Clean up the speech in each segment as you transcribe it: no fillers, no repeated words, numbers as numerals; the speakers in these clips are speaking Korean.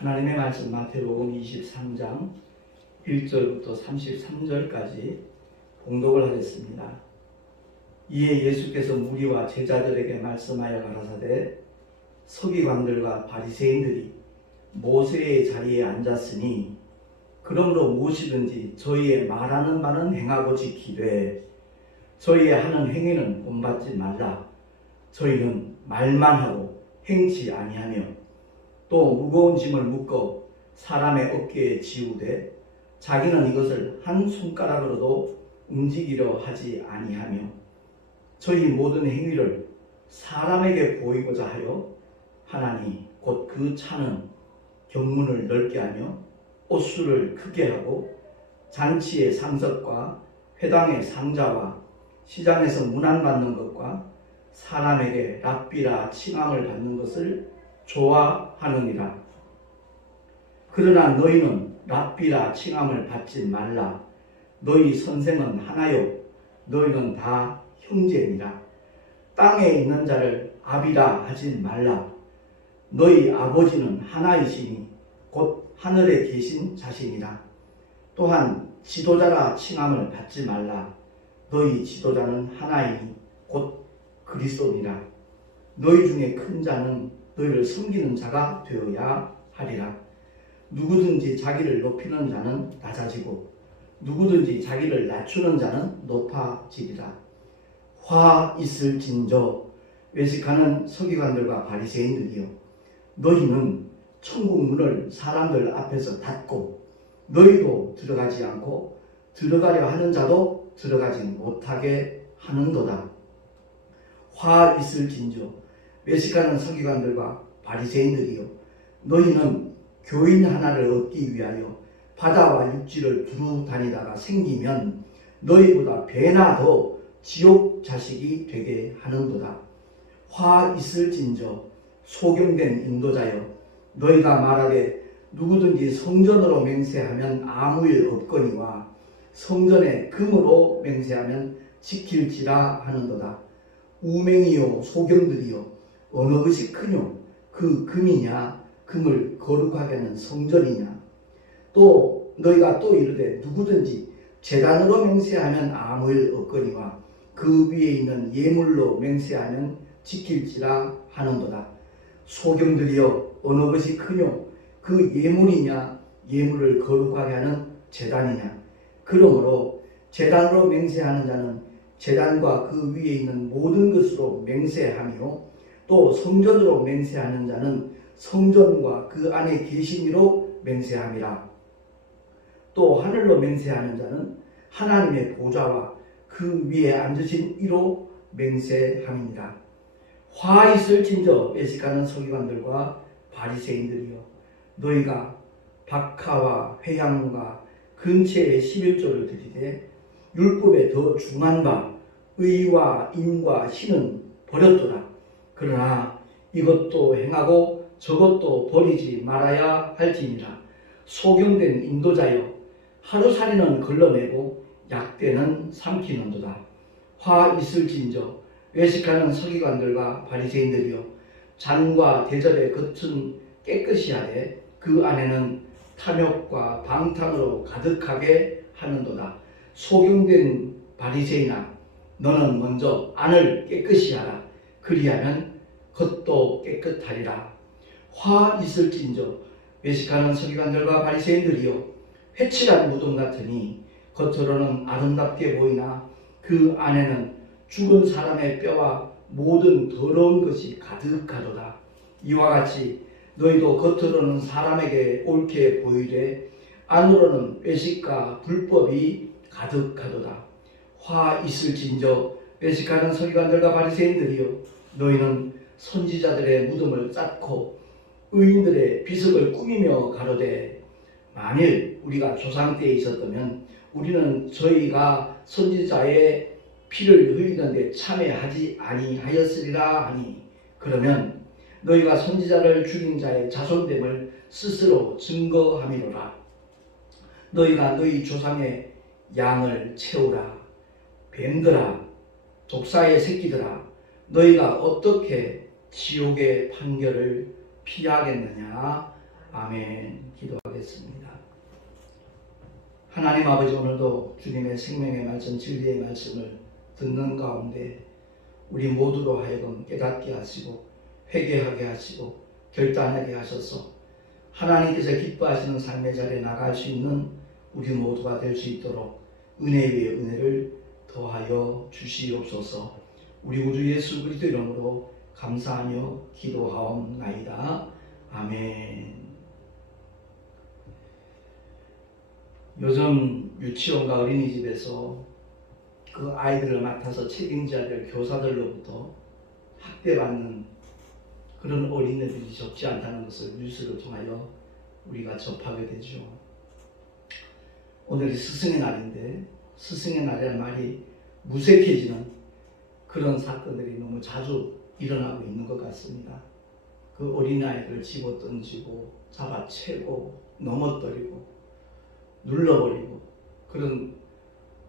하나님의 말씀 마태복음 23장 1절부터 33절까지 봉독을 하겠습니다. 이에 예수께서 무리와 제자들에게 말씀하여 가라사대 서기관들과 바리새인들이 모세의 자리에 앉았으니 그러므로 무엇이든지 저희의 말하는 바는 행하고 지키되 저희의 하는 행위는 본받지 말라. 저희는 말만 하고 행치 아니하며 또 무거운 짐을 묶어 사람의 어깨에 지우되 자기는 이것을 한 손가락으로도 움직이려 하지 아니하며 저희 모든 행위를 사람에게 보이고자 하여 하나니 곧 그 차는 경문을 넓게 하며 옷수를 크게 하고 잔치의 상석과 회당의 상자와 시장에서 문안받는 것과 사람에게 랍비라 칭함을 받는 것을 좋아하느니라. 그러나 너희는 랍비라 칭함을 받지 말라. 너희 선생은 하나요 너희는 다 형제니라. 땅에 있는 자를 아비라 하지 말라. 너희 아버지는 하나이시니 곧 하늘에 계신 자신이라. 또한 지도자라 칭함을 받지 말라. 너희 지도자는 하나이니 곧 그리스도니라. 너희 중에 큰 자는 너희를 섬기는 자가 되어야 하리라. 누구든지 자기를 높이는 자는 낮아지고 누구든지 자기를 낮추는 자는 높아지리라. 화 있을진저 외식하는 서기관들과 바리새인들이여, 너희는 천국 문을 사람들 앞에서 닫고 너희도 들어가지 않고 들어가려 하는 자도 들어가지 못하게 하는도다. 화 있을진저 외식하는 서기관들과 바리새인들이여, 너희는 교인 하나를 얻기 위하여 바다와 육지를 두루 다니다가 생기면 너희보다 배나 더 지옥 자식이 되게 하는도다. 화 있을진저 소경된 인도자여, 너희가 말하되 누구든지 성전으로 맹세하면 아무 일 없거니와 성전에 금으로 맹세하면 지킬지라 하는도다. 우맹이요 소경들이여, 어느 것이 크뇨? 그 금이냐? 금을 거룩하게 하는 성전이냐? 또 너희가 또 이르되 누구든지 제단으로 맹세하면 아무 일 없거니와 그 위에 있는 예물로 맹세하면 지킬지라 하는도다. 소경들이여, 어느 것이 크뇨? 그 예물이냐? 예물을 거룩하게 하는 제단이냐? 그러므로 제단으로 맹세하는 자는 제단과 그 위에 있는 모든 것으로 맹세하며 또 성전으로 맹세하는 자는 성전과 그 안에 계시니로 맹세함이라. 또 하늘로 맹세하는 자는 하나님의 보좌와 그 위에 앉으신 이로 맹세함이니라. 화 있을진저 외식하는 서기관들과 바리새인들이여, 너희가 박하와 회향과 근체의 11조를 드리되 율법에 더 중한 바 의와 인과 신은 버렸도다. 그러나 이것도 행하고 저것도 버리지 말아야 할지니라. 소경된 인도자여, 하루살이는 걸러내고 약대는 삼키는도다. 화 있을진저 외식하는 서기관들과 바리새인들이여, 잔과 대접의 겉은 깨끗이 하되 그 안에는 탐욕과 방탕으로 가득하게 하는도다. 소경된 바리새인아, 너는 먼저 안을 깨끗이 하라. 그리하면 겉도 깨끗하리라. 화 있을진저 외식하는 서기관들과 바리새인들이여, 회칠한 무덤 같으니 겉으로는 아름답게 보이나 그 안에는 죽은 사람의 뼈와 모든 더러운 것이 가득하도다. 이와 같이 너희도 겉으로는 사람에게 옳게 보이되 안으로는 외식과 불법이 가득하도다. 화 있을진저 외식하는 서기관들과 바리새인들이여, 너희는 선지자들의 무덤을 쌓고 의인들의 비석을 꾸미며 가로되 만일 우리가 조상 때에 있었다면 우리는 저희가 선지자의 피를 흘리는데 참여하지 아니하였으리라 하니, 그러면 너희가 선지자를 죽인 자의 자손됨을 스스로 증거함이로라. 너희가 너희 조상의 양을 채우라. 뱀들아, 독사의 새끼들아, 너희가 어떻게 지옥의 판결을 피하겠느냐. 아멘. 기도하겠습니다. 하나님 아버지, 오늘도 주님의 생명의 말씀, 진리의 말씀을 듣는 가운데 우리 모두로 하여금 깨닫게 하시고 회개하게 하시고 결단하게 하셔서 하나님께서 기뻐하시는 삶의 자리에 나갈 수 있는 우리 모두가 될 수 있도록 은혜 위에 은혜를 더하여 주시옵소서. 우리 구주 예수 그리스도 이름으로 감사하며 기도하옵나이다. 아멘. 요즘 유치원과 어린이집에서 그 아이들을 맡아서 책임져야 될 교사들로부터 학대받는 그런 어린이들이 적지 않다는 것을 뉴스를 통하여 우리가 접하게 되죠. 오늘이 스승의 날인데 스승의 날이라는 말이 무색해지는 그런 사건들이 너무 자주 일어나고 있는 것 같습니다. 그 어린아이들을 집어던지고 잡아채고 넘어뜨리고 눌러버리고 그런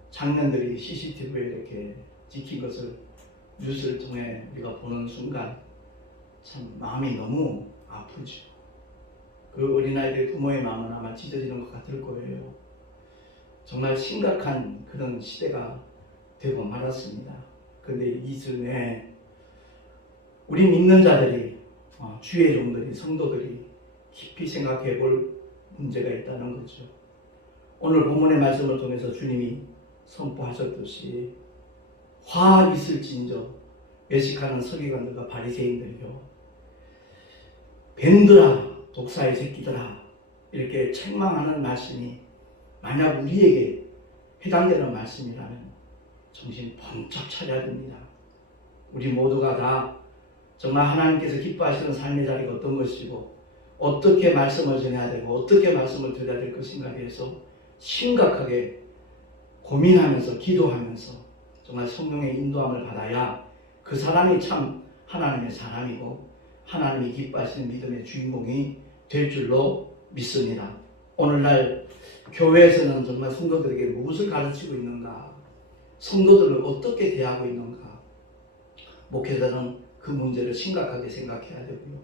장면들이 CCTV에 이렇게 찍힌 것을 뉴스를 통해 우리가 보는 순간 참 마음이 너무 아프죠. 그 어린아이들 부모의 마음은 아마 찢어지는 것 같을 거예요. 정말 심각한 그런 시대가 되고 말았습니다. 그런데 이즈음에 우리 믿는 자들이, 주의 종들이, 성도들이 깊이 생각해 볼 문제가 있다는 거죠. 오늘 본문의 말씀을 통해서 주님이 선포하셨듯이 화 있을진저 외식하는 서기관들과 바리새인들이요, 뱀들아, 독사의 새끼들아, 이렇게 책망하는 말씀이 만약 우리에게 해당되는 말씀이라면 정신 번쩍 차려야 됩니다. 우리 모두가 다 정말 하나님께서 기뻐하시는 삶의 자리가 어떤 것이고 어떻게 말씀을 전해야 되고 어떻게 말씀을 드려야 될 것인가에 대해서 심각하게 고민하면서 기도하면서 정말 성령의 인도함을 받아야 그 사람이 참 하나님의 사람이고 하나님이 기뻐하시는 믿음의 주인공이 될 줄로 믿습니다. 오늘날 교회에서는 정말 성도들에게 무엇을 가르치고 있는가, 성도들을 어떻게 대하고 있는가, 목회자는 그 문제를 심각하게 생각해야 되고요.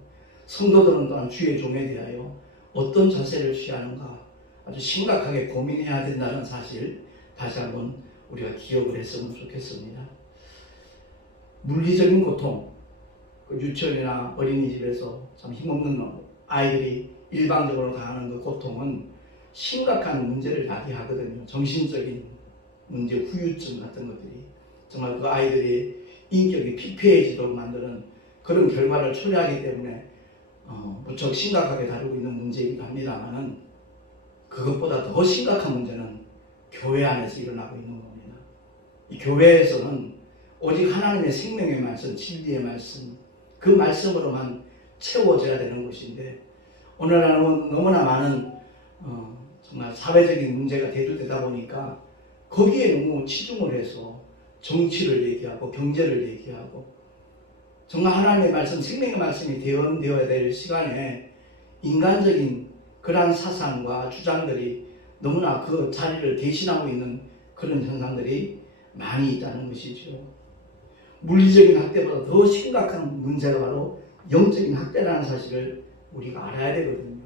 성도들은 또한 주의 종에 대하여 어떤 자세를 취하는가 아주 심각하게 고민해야 된다는 사실 다시 한번 우리가 기억을 했으면 좋겠습니다. 물리적인 고통, 유치원이나 어린이집에서 참 힘없는 아이들이 일방적으로 당하는 그 고통은 심각한 문제를 야기하거든요. 정신적인 문제, 후유증 같은 것들이 정말 그 아이들이 인격이 피폐해지도록 만드는 그런 결과를 초래하기 때문에 무척 심각하게 다루고 있는 문제이기도 합니다만은 그것보다 더 심각한 문제는 교회 안에서 일어나고 있는 겁니다. 이 교회에서는 오직 하나님의 생명의 말씀, 진리의 말씀, 그 말씀으로만 채워져야 되는 것인데 오늘날은 너무나 많은 정말 사회적인 문제가 대두되다 보니까 거기에 너무 치중을 해서 정치를 얘기하고 경제를 얘기하고 정말 하나님의 말씀, 생명의 말씀이 대언되어야 될 시간에 인간적인 그러한 사상과 주장들이 너무나 그 자리를 대신하고 있는 그런 현상들이 많이 있다는 것이죠. 물리적인 학대보다 더 심각한 문제가 바로 영적인 학대라는 사실을 우리가 알아야 되거든요.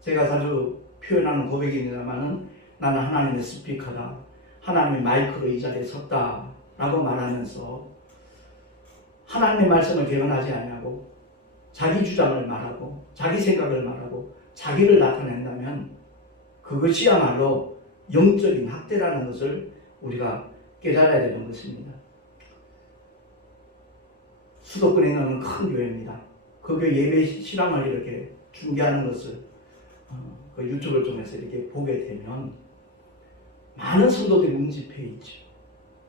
제가 자주 표현하는 고백입니다만은 나는 하나님의 스피커다, 하나님의 마이크로 이 자리에 섰다 라고 말하면서 하나님의 말씀을 개헌하지 아니하고 자기 주장을 말하고 자기 생각을 말하고 자기를 나타낸다면 그것이야말로 영적인 학대라는 것을 우리가 깨달아야 되는 것입니다. 수도권에 있는 큰 교회입니다. 그 교회 예배 실황을 이렇게 중계하는 것을 그 유튜브를 통해서 이렇게 보게 되면 많은 성도들이 응집해 있죠.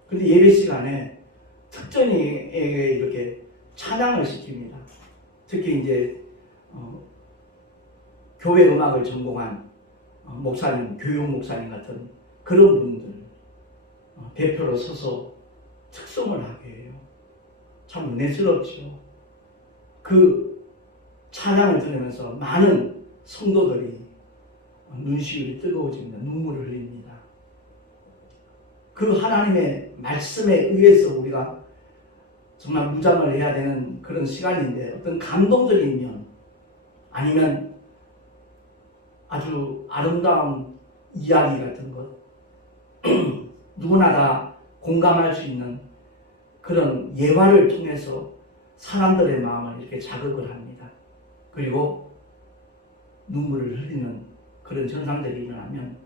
그런데 예배 시간에 특정에게 이렇게 찬양을 시킵니다. 특히 이제 교회 음악을 전공한 목사님, 교육 목사님 같은 그런 분들 대표로 서서 특송을 하게 해요. 참 은혜스럽죠. 그 찬양을 들으면서 많은 성도들이 눈시울이 뜨거워집니다. 눈물을 흘립니다. 그 하나님의 말씀에 의해서 우리가 정말 무장을 해야 되는 그런 시간인데 어떤 감동적인 면 아니면 아주 아름다운 이야기 같은 것, 누구나 다 공감할 수 있는 그런 예화를 통해서 사람들의 마음을 이렇게 자극을 합니다. 그리고 눈물을 흘리는 그런 현상들이 일어나면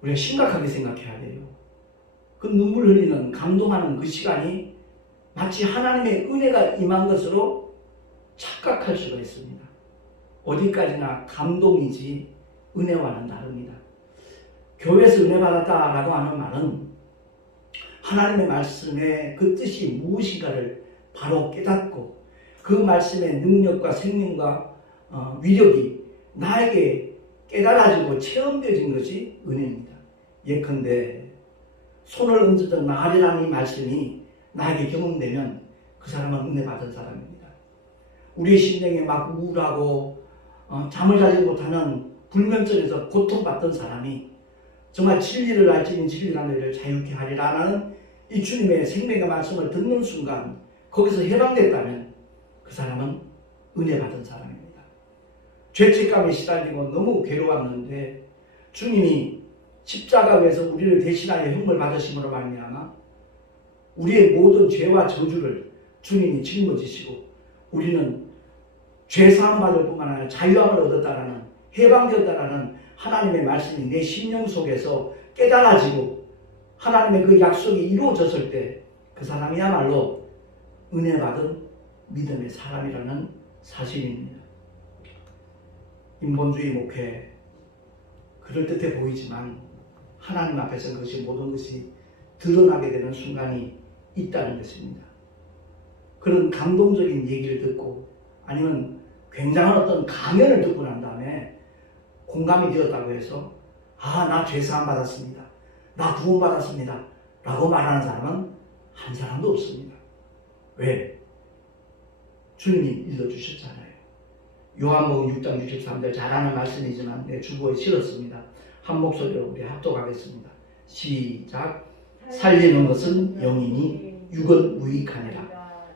우리가 심각하게 생각해야 돼요. 그 눈물 흘리는, 감동하는 그 시간이 마치 하나님의 은혜가 임한 것으로 착각할 수가 있습니다. 어디까지나 감동이지 은혜와는 다릅니다. 교회에서 은혜 받았다라고 하는 말은 하나님의 말씀의 그 뜻이 무엇인가를 바로 깨닫고 그 말씀의 능력과 생명과 위력이 나에게 깨달아지고 체험되어진 것이 은혜입니다. 예컨대 손을 얹었던 나리라는 이 말씀이 나에게 경험되면 그 사람은 은혜 받은 사람입니다. 우리의 심령에 막 우울하고 잠을 자지 못하는 불면증에서 고통받던 사람이 정말 진리를 알지니 진리가 너희를 자유케 하리라는 이 주님의 생명의 말씀을 듣는 순간 거기서 해방됐다면 그 사람은 은혜 받은 사람입니다. 죄책감에 시달리고 너무 괴로웠는데 주님이 십자가 위에서 우리를 대신하여 형벌 받으심으로 말미암아 우리의 모든 죄와 저주를 주님이 짊어지시고 우리는 죄사함 받을 뿐만 아니라 자유함을 얻었다라는, 해방되었다라는 하나님의 말씀이 내 심령 속에서 깨달아지고 하나님의 그 약속이 이루어졌을 때 그 사람이야말로 은혜 받은 믿음의 사람이라는 사실입니다. 인본주의 목회, 그럴듯해 보이지만 하나님 앞에서 그것이 모든 것이 드러나게 되는 순간이 있다는 것입니다. 그런 감동적인 얘기를 듣고 아니면 굉장한 어떤 강연을 듣고 난 다음에 공감이 되었다고 해서 나 죄사함 받았습니다, 나 구원 받았습니다 라고 말하는 사람은 한 사람도 없습니다. 왜? 주님이 일러주셨잖아요. 요한복음 6장 63절 잘 아는 말씀이지만 내 주보에 실었습니다. 한 목소리로 우리 합독하겠습니다. 시작. 살리는 것은 영이니 육은 무익하니라.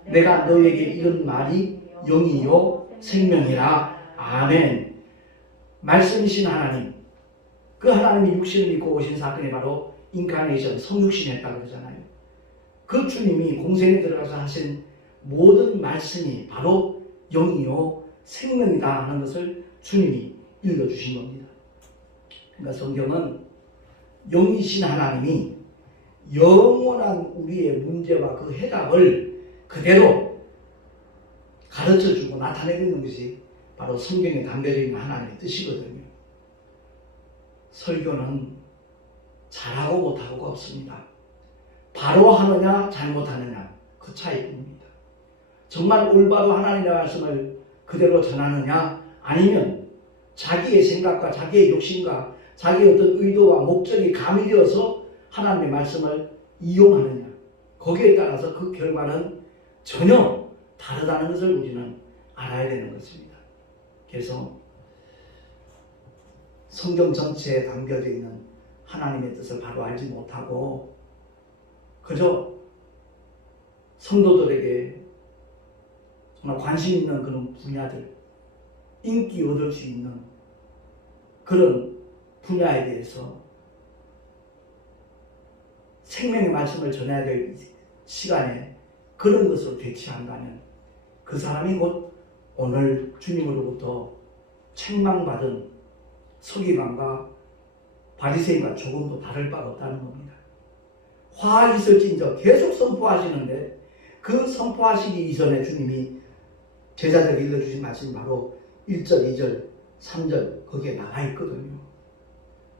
내가 너에게 이런 말이 영이요 생명이라. 아멘. 말씀이신 하나님, 그 하나님이 육신을 입고 오신 사건이 바로 인카네이션, 성육신했다고 그러잖아요. 그 주님이 공생에 들어가서 하신 모든 말씀이 바로 영이요 생명이다 하는 것을 주님이 읽어주신 겁니다. 그러니까 성경은 영이신 하나님이 영원한 우리의 문제와 그 해답을 그대로 가르쳐주고 나타내는 것이 바로 성경에 담겨져 있는 하나님의 뜻이거든요. 설교는 잘하고 못하고가 없습니다. 바로 하느냐 잘못하느냐 그 차이입니다. 정말 올바로 하나님의 말씀을 그대로 전하느냐 아니면 자기의 생각과 자기의 욕심과 자기의 어떤 의도와 목적이 가미되어서 하나님의 말씀을 이용하느냐, 거기에 따라서 그 결과는 전혀 다르다는 것을 우리는 알아야 되는 것입니다. 그래서 성경 전체에 담겨져 있는 하나님의 뜻을 바로 알지 못하고 그저 성도들에게 정말 관심 있는 그런 분야들, 인기 얻을 수 있는 그런 분야에 대해서 생명의 말씀을 전해야 될 시간에 그런 것으로 대치한다면 그 사람이 곧 오늘 주님으로부터 책망받은 서기관과 바리새인과 조금도 다를 바가 없다는 겁니다. 화가 있을진저 계속 선포하시는데 그 선포하시기 이전에 주님이 제자들에게 읽어주신 말씀이 바로 1절, 2절, 3절 거기에 나와 있거든요.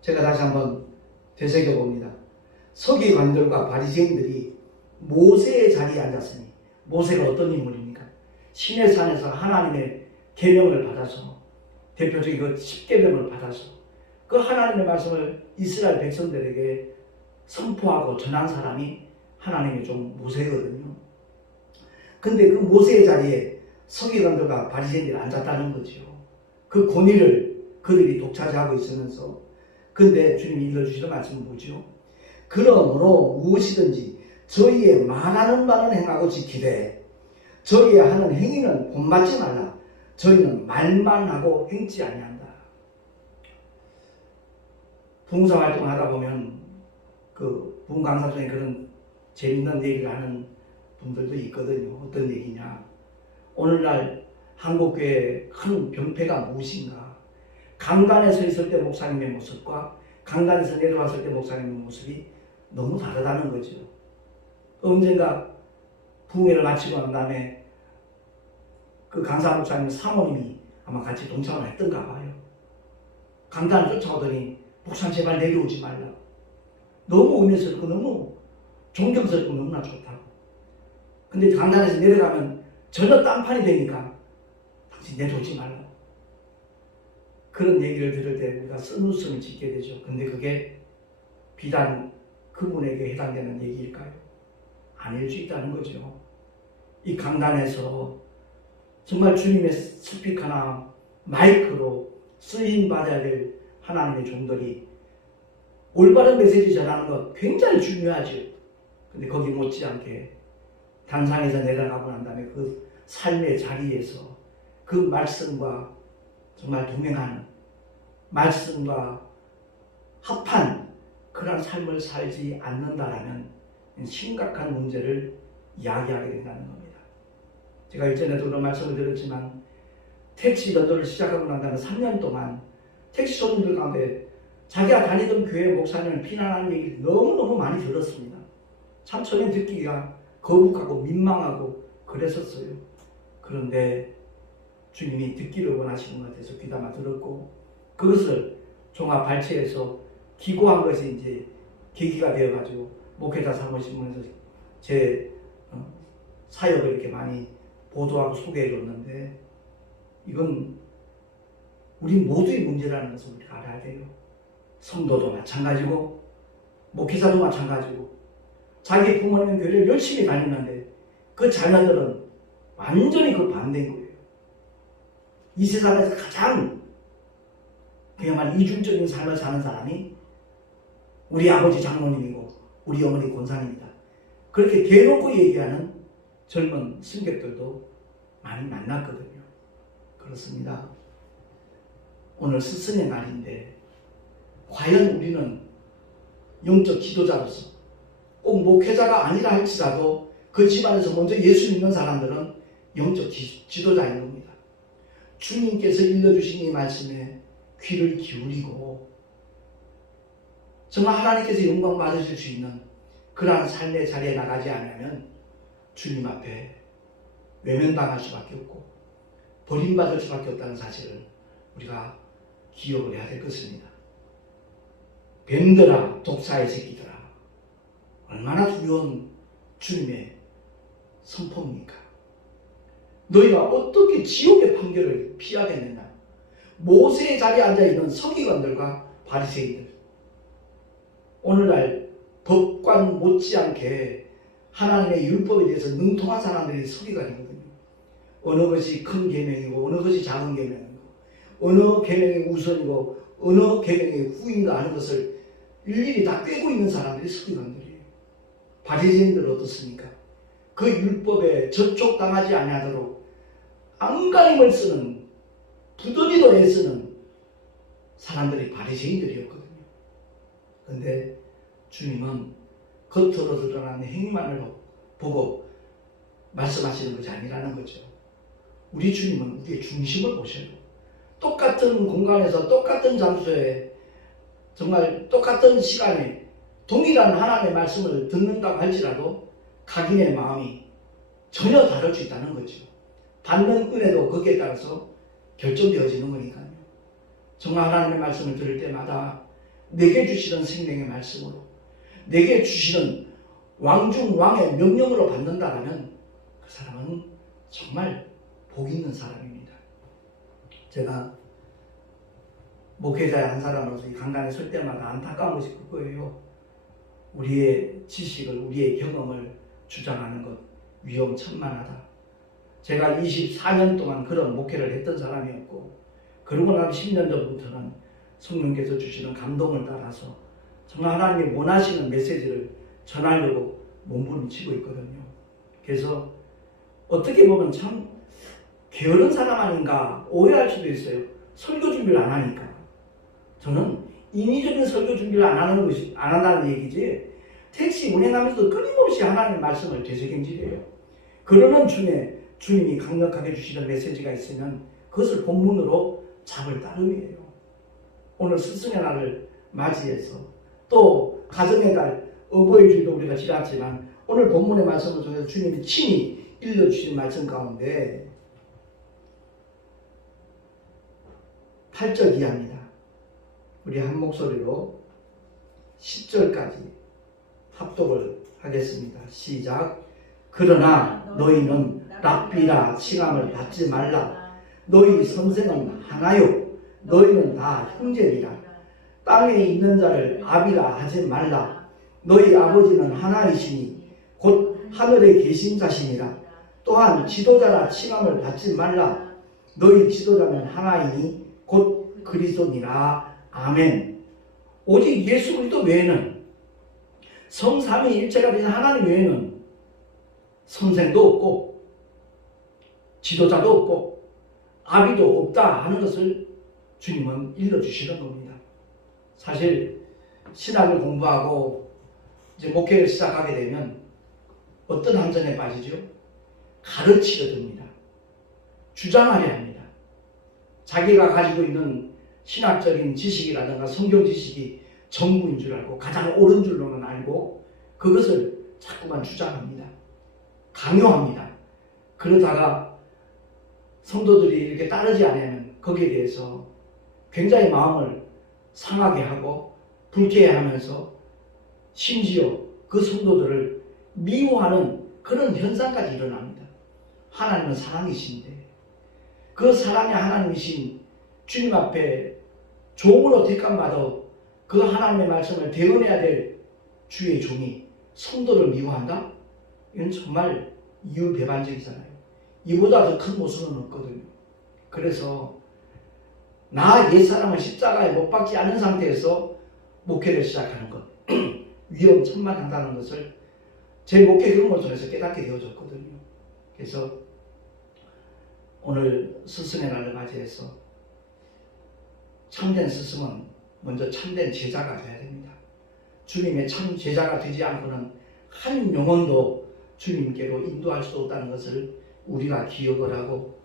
제가 다시 한번 되새겨봅니다. 서기관들과 바리새인들이 모세의 자리에 앉았으니 모세가 어떤 인물입니까? 시내산에서 하나님의 계명을 받아서 대표적인 그 10계명을 받아서 그 하나님의 말씀을 이스라엘 백성들에게 선포하고 전한 사람이 하나님의 종 모세거든요. 근데 그 모세의 자리에 서기관들과 바리새인들이 앉았다는 거죠. 그 권위를 그들이 독차지하고 있으면서 근데 주님이 읽어주시는 말씀은 뭐죠? 그러므로 무엇이든지 저희의 말하는 바는 행하고 지키되 저희의 하는 행위는 본받지 말라. 저희는 말만 하고 행치 아니한다. 부흥사 활동을 하다 보면 그 부흥 강사 중에 그런 재밌는 얘기를 하는 분들도 있거든요. 어떤 얘기냐. 오늘날 한국교회의 큰 병폐가 무엇인가. 강단에 서 있을 때 목사님의 모습과 강단에서 내려왔을 때 목사님의 모습이 너무 다르다는 거죠. 언젠가 부흥회를 마치고 난 다음에 그 강사 목사님 사모님이 아마 같이 동참을 했던가 봐요. 강단을 쫓아오더니 목사님 제발 내려오지 말라. 너무 의미스럽고 너무 존경스럽고 너무나 좋다고. 근데 강단에서 내려가면 전혀 딴판이 되니까 당신 내려오지 말라. 그런 얘기를 들을 때 우리가 쓴웃음을 짓게 되죠. 근데 그게 비단 그분에게 해당되는 얘기일까요? 아닐 수 있다는 거죠. 이 강단에서 정말 주님의 스피커나 마이크로 쓰임 받아야 될 하나님의 종들이 올바른 메시지 전하는 것 굉장히 중요하죠. 근데 거기 못지않게 단상에서 내려가고 난 다음에 그 삶의 자리에서 그 말씀과 정말 동행하는 말씀과 합한 그런 삶을 살지 않는다라면 심각한 문제를 이야기하게 된다는 겁니다. 제가 일전에도 그런 말씀을 드렸지만 택시 전도를 시작하고 난 다음에 3년 동안 택시 손님들 가운데 자기가 다니던 교회 목사님을 비난하는 얘기를 너무너무 많이 들었습니다. 참 처음에 듣기가 거북하고 민망하고 그랬었어요. 그런데 주님이 듣기를 원하시는 것 같아서 귀담아 들었고 그것을 종합발췌해서 기고한 것이 이제 계기가 되어가지고 목회자 사모신문에서 제 사역을 이렇게 많이 보도하고 소개해 줬는데 이건 우리 모두의 문제라는 것을 우리가 알아야 돼요. 성도도 마찬가지고 목회자도 마찬가지고 자기 부모님 교회를 열심히 다니는데 그 자녀들은 완전히 그 반대인 거예요. 이 세상에서 가장 그야말로 이중적인 삶을 사는 사람이 우리 아버지 장로님이고 우리 어머니 권사님이다. 그렇게 대놓고 얘기하는 젊은 승객들도 많이 만났거든요. 그렇습니다. 오늘 스승의 날인데 과연 우리는 영적 지도자로서 꼭 목회자가 아니라 할지라도 그 집안에서 먼저 예수 믿는 사람들은 영적 지도자인 겁니다. 주님께서 일러주신 이 말씀에 귀를 기울이고 정말 하나님께서 영광 받으실 수 있는 그러한 삶의 자리에 나가지 않으면 주님 앞에 외면당할 수밖에 없고 버림받을 수밖에 없다는 사실을 우리가 기억을 해야 될 것입니다. 뱀들아 독사의 새끼들아 얼마나 두려운 주님의 선포입니까? 너희가 어떻게 지옥의 판결을 피하겠느냐? 모세의 자리에 앉아있는 서기관들과 바리새인들 오늘날 법관 못지않게 하나님의 율법에 대해서 능통한 사람들이 서기관이거든요. 어느 것이 큰 계명이고 어느 것이 작은 계명이고 어느 계명이 우선이고 어느 계명이 후인가 하는 것을 일일이 다 꿰고 있는 사람들이 서기관들이에요. 바리새인들은 어떻습니까? 그 율법에 저촉당하지 아니하도록 안간힘을 쓰는 부더니도 애쓰는 사람들이 바리새인들이었거든요. 그런데 주님은 겉으로 드러나는 행위만을 보고 말씀하시는 것이 아니라는 거죠. 우리 주님은 우리의 중심을 보셔요. 똑같은 공간에서 똑같은 장소에 정말 똑같은 시간에 동일한 하나님의 말씀을 듣는다고 할지라도 각인의 마음이 전혀 다를 수 있다는 거죠. 받는 은혜도 거기에 따라서 결정되어지는 거니까요. 정말 하나님의 말씀을 들을 때마다 내게 주시는 생명의 말씀으로 내게 주시는 왕중왕의 명령으로 받는다면 그 사람은 정말 복 있는 사람입니다. 제가 목회자의 한 사람으로서 이 강단에 설 때마다 안타까운 것이 그거예요. 우리의 지식을 우리의 경험을 주장하는 것 위험천만하다. 제가 24년 동안 그런 목회를 했던 사람이었고 그러고 나서 10년 전부터는 성령께서 주시는 감동을 따라서 정말 하나님이 원하시는 메시지를 전하려고 몸부림치고 있거든요. 그래서 어떻게 보면 참 게으른 사람 아닌가 오해할 수도 있어요. 설교 준비를 안 하니까. 저는 인위적인 설교 준비를 안 한다는 얘기지. 택시 운행하면서도 끊임없이 하나님의 말씀을 되새김질해요. 그러는 중에 주님이 강력하게 주시는 메시지가 있으면 그것을 본문으로 잡을 따름이에요. 오늘 스승의 날을 맞이해서 또 가정의 달 어버이 주일도 우리가 지났지만 오늘 본문의 말씀을 통해서 주님이 친히 일러주신 말씀 가운데 8절 이하입니다. 우리 한 목소리로 10절까지 합독을 하겠습니다. 시작. 그러나 너희는 랍비라 칭함을 받지 말라. 너희 선생은 하나요. 너희는 다 형제리라. 땅에 있는 자를 아비라 하지 말라. 너희 아버지는 하나이시니 곧 하늘에 계신 자시니라. 또한 지도자라 칭함을 받지 말라. 너희 지도자는 하나이니 곧 그리스도니라. 아멘. 오직 예수 그리스도 외에는 성삼위일체가 되신 하나님 외에는 선생도 없고 지도자도 없고 아비도 없다 하는 것을 주님은 일러주시는 겁니다. 사실 신학을 공부하고 이제 목회를 시작하게 되면 어떤 함정에 빠지죠? 가르치려 듭니다. 주장하려 합니다. 자기가 가지고 있는 신학적인 지식이라든가 성경 지식이 전부인 줄 알고 가장 옳은 줄로는 알고 그것을 자꾸만 주장합니다. 강요합니다. 그러다가 성도들이 이렇게 따르지 않으면 거기에 대해서 굉장히 마음을 상하게 하고 불쾌해하면서 심지어 그 성도들을 미워하는 그런 현상까지 일어납니다. 하나님은 사랑이신데 그 사랑의 하나님이신 주님 앞에 종으로 택함받아 그 하나님의 말씀을 대언해야 될 주의 종이 성도를 미워한다? 이건 정말 이유배반적이잖아요. 이보다 더 큰 모순은 없거든요. 그래서 나 옛사람을 십자가에 못 박지 않은 상태에서 목회를 시작하는 것 위험천만하다는 것을 제 목회 경험을 통해서 깨닫게 되어졌거든요. 그래서 오늘 스승의 날을 맞이해서 참된 스승은 먼저 참된 제자가 되어야 됩니다. 주님의 참 제자가 되지 않고는 한 영혼도 주님께로 인도할 수 없다는 것을 우리가 기억을 하고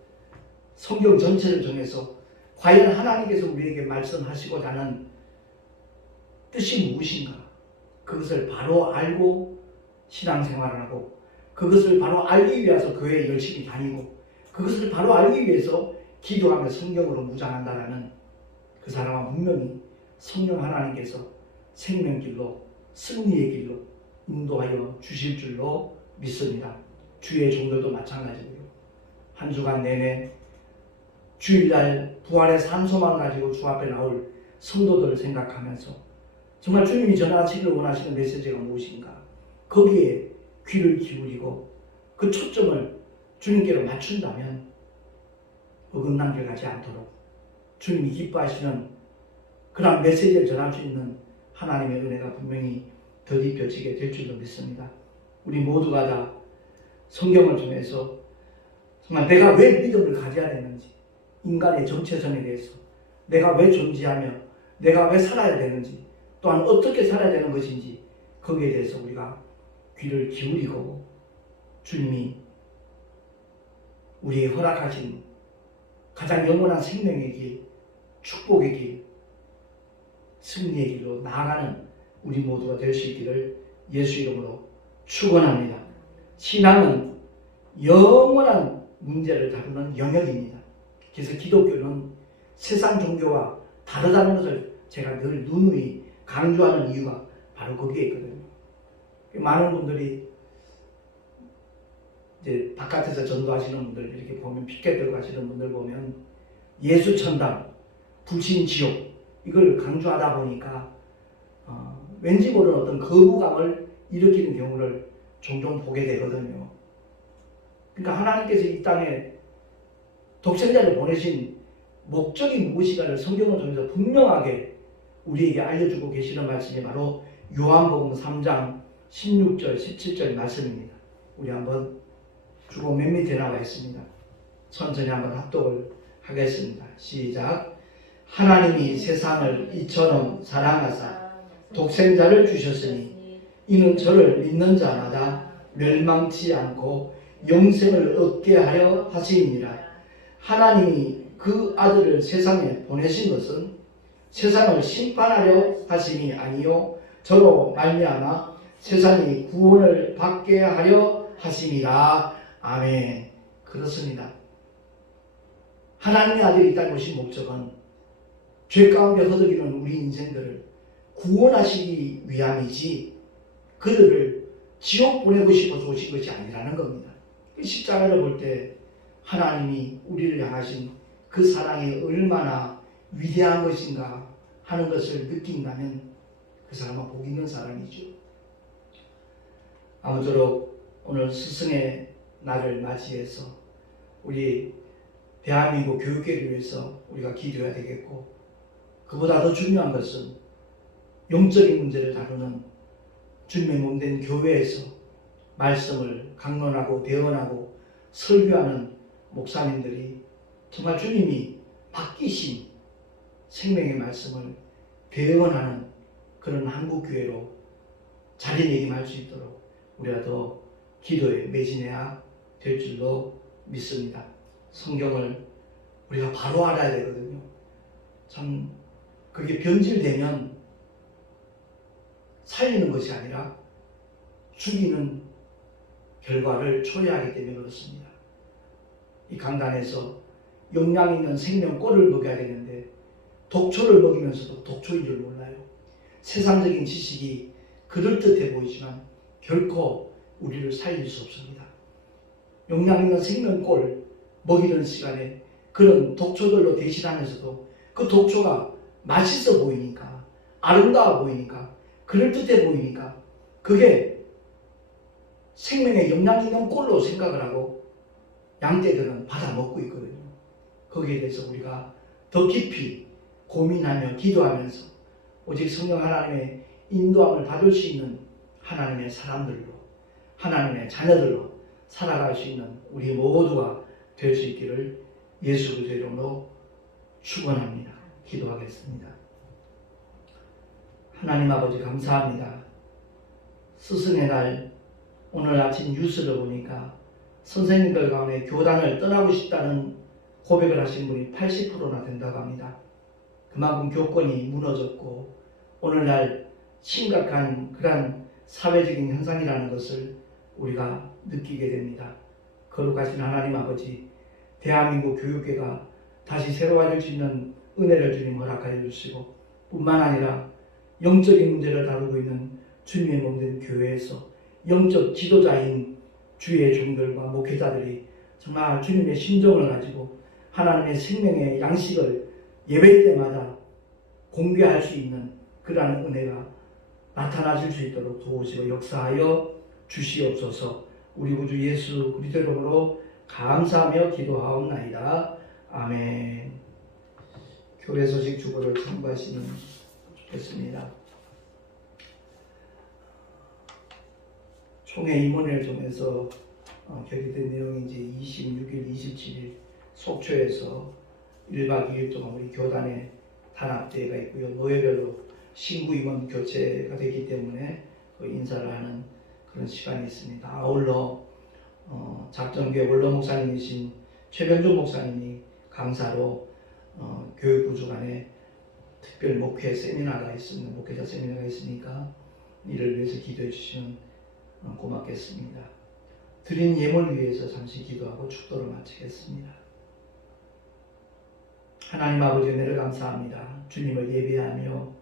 성경 전체를 통해서 과연 하나님께서 우리에게 말씀하시고자 하는 뜻이 무엇인가 그것을 바로 알고 신앙생활을 하고 그것을 바로 알기 위해서 교회에 열심히 다니고 그것을 바로 알기 위해서 기도하며 성경으로 무장한다라는 그 사람은 분명히 성령 하나님께서 생명길로 승리의 길로 인도하여 주실 줄로 믿습니다. 주의 종들도 마찬가지고요. 한 주간 내내 주일날 부활의 산소만 가지고 주 앞에 나올 성도들을 생각하면서 정말 주님이 전하시기를 원하시는 메시지가 무엇인가 거기에 귀를 기울이고 그 초점을 주님께로 맞춘다면 어긋난 길 가지 않도록 주님이 기뻐하시는 그런 메시지를 전할 수 있는 하나님의 은혜가 분명히 덧입혀지게 될 줄로 믿습니다. 우리 모두가 다 성경을 통해서 정말 내가 왜 믿음을 가져야 되는지 인간의 정체성에 대해서 내가 왜 존재하며 내가 왜 살아야 되는지 또한 어떻게 살아야 되는 것인지 거기에 대해서 우리가 귀를 기울이고 주님이 우리의 허락하신 가장 영원한 생명의 길, 축복의 길, 승리의 길로 나아가는 우리 모두가 될 수 있기를 예수 이름으로 축원합니다. 신앙은 영원한 문제를 다루는 영역입니다. 그래서 기독교는 세상 종교와 다르다는 것을 제가 늘 누누이 강조하는 이유가 바로 거기에 있거든요. 많은 분들이 이제 바깥에서 전도하시는 분들 이렇게 보면 피켓 들고 가시는 분들 보면 예수 천당, 불신 지옥 이걸 강조하다 보니까 왠지 모르는 어떤 거부감을 일으키는 경우를 종종 보게 되거든요. 그러니까 하나님께서 이 땅에 독생자를 보내신 목적이 무엇인가를 성경을 통해서 분명하게 우리에게 알려주고 계시는 말씀이 바로 요한복음 3장 16절, 17절 말씀입니다. 우리 한번 주로 맨 밑에 나와 있습니다. 천천히 한번 합독을 하겠습니다. 시작. 하나님이 세상을 이처럼 사랑하사 독생자를 주셨으니 이는 저를 믿는 자마다 멸망치 않고 영생을 얻게 하려 하심이니라. 하나님이 그 아들을 세상에 보내신 것은 세상을 심판하려 하심이 아니요 저로 말미암아 세상이 구원을 받게 하려 하심이라. 아멘. 그렇습니다. 하나님의 아들이 있다는 것이 목적은 죄 가운데 허덕이는 우리 인생들을 구원하시기 위함이지 그들을 지옥 보내고 싶어서 오신 것이 아니라는 겁니다. 십자가를 볼 때 하나님이 우리를 향하신 그 사랑이 얼마나 위대한 것인가 하는 것을 느낀다면 그 사람은 복 있는 사람이죠. 아무쪼록 오늘 스승의 날을 맞이해서 우리 대한민국 교육계를 위해서 우리가 기도해야 되겠고, 그보다 더 중요한 것은 영적인 문제를 다루는 주님의 몸된 교회에서 말씀을 강론하고 대언하고 설교하는 목사님들이 정말 주님이 맡기신 생명의 말씀을 대언하는 그런 한국교회로 자리매김할 수 있도록 우리가 더 기도에 매진해야 될 줄로 믿습니다. 성경을 우리가 바로 알아야 되거든요. 참 그게 변질되면 살리는 것이 아니라 죽이는 결과를 초래하기 때문에 그렇습니다. 이 강단에서 영양 있는 생명꿀을 먹여야 되는데 독초를 먹이면서도 독초인 줄 몰라요. 세상적인 지식이 그럴듯해 보이지만 결코 우리를 살릴 수 없습니다. 영양 있는 생명꿀 먹이는 시간에 그런 독초들로 대신하면서도 그 독초가 맛있어 보이니까, 아름다워 보이니까, 그럴듯해 보이니까 그게 생명의 영양 있는 꿀로 생각을 하고 양떼들은 받아 먹고 있거든요. 거기에 대해서 우리가 더 깊이 고민하며 기도하면서 오직 성령 하나님의 인도함을 받을 수 있는 하나님의 사람들로, 하나님의 자녀들로 살아갈 수 있는 우리 모두가 될 수 있기를 예수 그리스도의 이름으로 축원합니다. 기도하겠습니다. 하나님 아버지 감사합니다. 스승의 날 오늘 아침 뉴스를 보니까 선생님들 가운데 교단을 떠나고 싶다는 고백을 하신 분이 80%나 된다고 합니다. 그만큼 교권이 무너졌고 오늘날 심각한 그러한 사회적인 현상이라는 것을 우리가 느끼게 됩니다. 거룩하신 하나님 아버지, 대한민국 교육계가 다시 새로워질 수 있는 은혜를 주님 허락하여 주시고 뿐만 아니라 영적인 문제를 다루고 있는 주님의 몸된 교회에서 영적 지도자인 주의 종들과 목회자들이 정말 주님의 심정을 가지고 하나님의 생명의 양식을 예배 때마다 공개할 수 있는 그러한 은혜가 나타나실 수 있도록 도우시고 역사하여 주시옵소서. 우리 구주 예수 그리스도의 이름으로 감사하며 기도하옵나이다. 아멘. 교회 소식 주보를 참고하시면 좋겠습니다. 총회 임원회를 통해서 결의된 내용이 이제 26일, 27일 속초에서 1박 2일 동안 우리 교단에 단합대회가 있고요. 노예별로 신구 임원 교체가 되기 때문에 그 인사를 하는 그런 시간이 있습니다. 아울러 작정교회 원로 목사님이신 최병준 목사님이 강사로 교육부주 간에 특별 목회 세미나가 있습니다. 목회자 세미나가 있으니까 이를 위해서 기도해 주시면 고맙겠습니다. 드린 예물 위해서 잠시 기도하고 축도를 마치겠습니다. 하나님 아버지 은혜를 감사합니다. 주님을 예배하며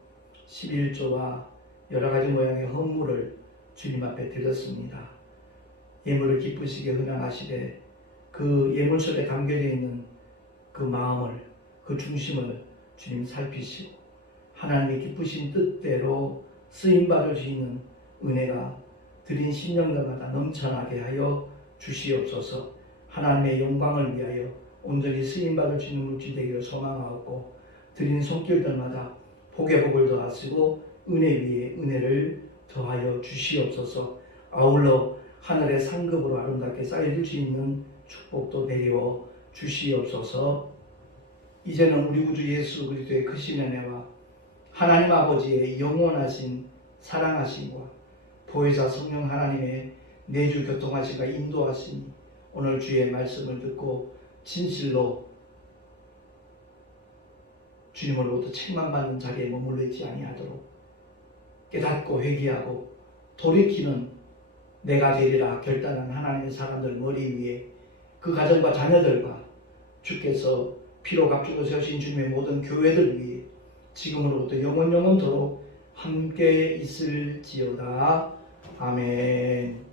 11조와 여러 가지 모양의 헌물을 주님 앞에 드렸습니다. 예물을 기쁘시게 헌양하시되 그 예물 속에 담겨져 있는 그 마음을, 그 중심을 주님 살피시고 하나님의 기쁘신 뜻대로 쓰임받을 수 있는 은혜가 드린 심령들마다 넘쳐나게 하여 주시옵소서. 하나님의 영광을 위하여 온전히 쓰임받을 수 있는 물질 되기를 소망하고 드린 손길들마다 복의 복을 더하시고 은혜 위에 은혜를 더하여 주시옵소서. 아울러 하늘의 상급으로 아름답게 쌓여질 수 있는 축복도 내리워 주시옵소서. 이제는 우리 구주 예수 그리스도의 크신 은혜와 하나님 아버지의 영원하신 사랑하심과 보혜사 성령 하나님의 내주 교통하심과 인도하심이 오늘 주의 말씀을 듣고 진실로 주님으로부터 책망받는 자리에 머물러 있지 아니하도록 깨닫고 회개하고 돌이키는 내가 되리라 결단한 하나님의 사람들 머리 위에 그 가정과 자녀들과 주께서 피로 값주고 세우신 주님의 모든 교회들 위해 지금으로부터 영원토록 함께 있을지어다. 아멘.